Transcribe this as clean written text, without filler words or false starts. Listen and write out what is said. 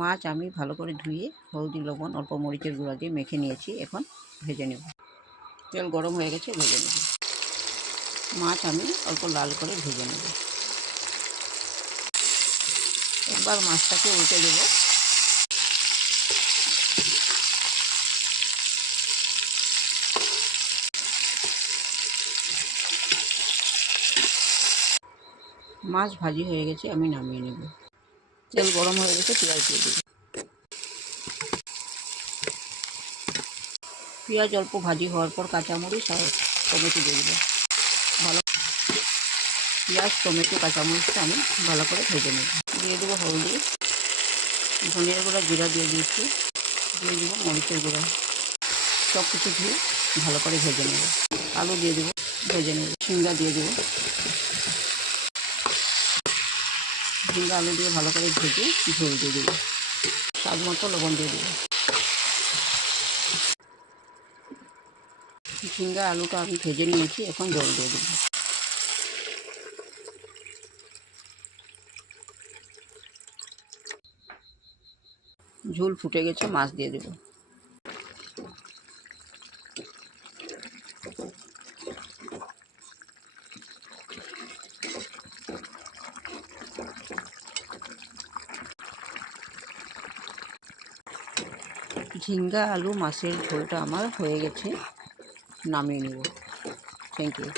মাছ আমি ভালো করে ধুয়ে হলদি লবণ অল্প মরিচের গুঁড়া দিয়ে মেখে নিয়েছি। এখন ভেজে নেব। তেল গরম হয়ে গেছে, ভেজে নেব। মাছ আমি অল্প লাল করে ভেজে নেব। একবার মাছটাকে উল্টে দেব। মাছ ভাজি হয়ে গেছে, আমি নামিয়ে নেব। তেল গরম হয়ে গেছে, পেঁয়াজ দিয়ে দেব। পেঁয়াজ অল্প ভাজি হওয়ার পর কাঁচামরিচ আর টমেটো দিয়ে দেবো। ভালো পেঁয়াজ টমেটো কাঁচামরিচটা আমি ভালো করে ভেজে নেব। দিয়ে দেবো হলদি, ধনিয়ার গুঁড়া, জিরা দিয়ে দিয়েছি। দিয়ে দেবো মরিচের গুঁড়া। সব কিছু দিয়ে ভালো করে ভেজে নেব। আলু দিয়ে দেবো, ভেজে নেব। ঝিঙ্গা দিয়ে দেবো। ঝিঙ্গা আলু দিয়ে ভালো করে ভেজে ঝোল দিয়ে দেবো। স্বাদ মতো লবণ দিয়ে দেবো। ঝিঙ্গা আলুটা আমি ভেজে নিয়েছি, এখন জল দিয়ে দেবো। ঝোল ফুটে গেছে, মাছ দিয়ে দেবো। ঝিঙ্গা আলু মাছের ঝোলটা আমার হয়ে গেছে, নামিয়ে নেব। Thank you.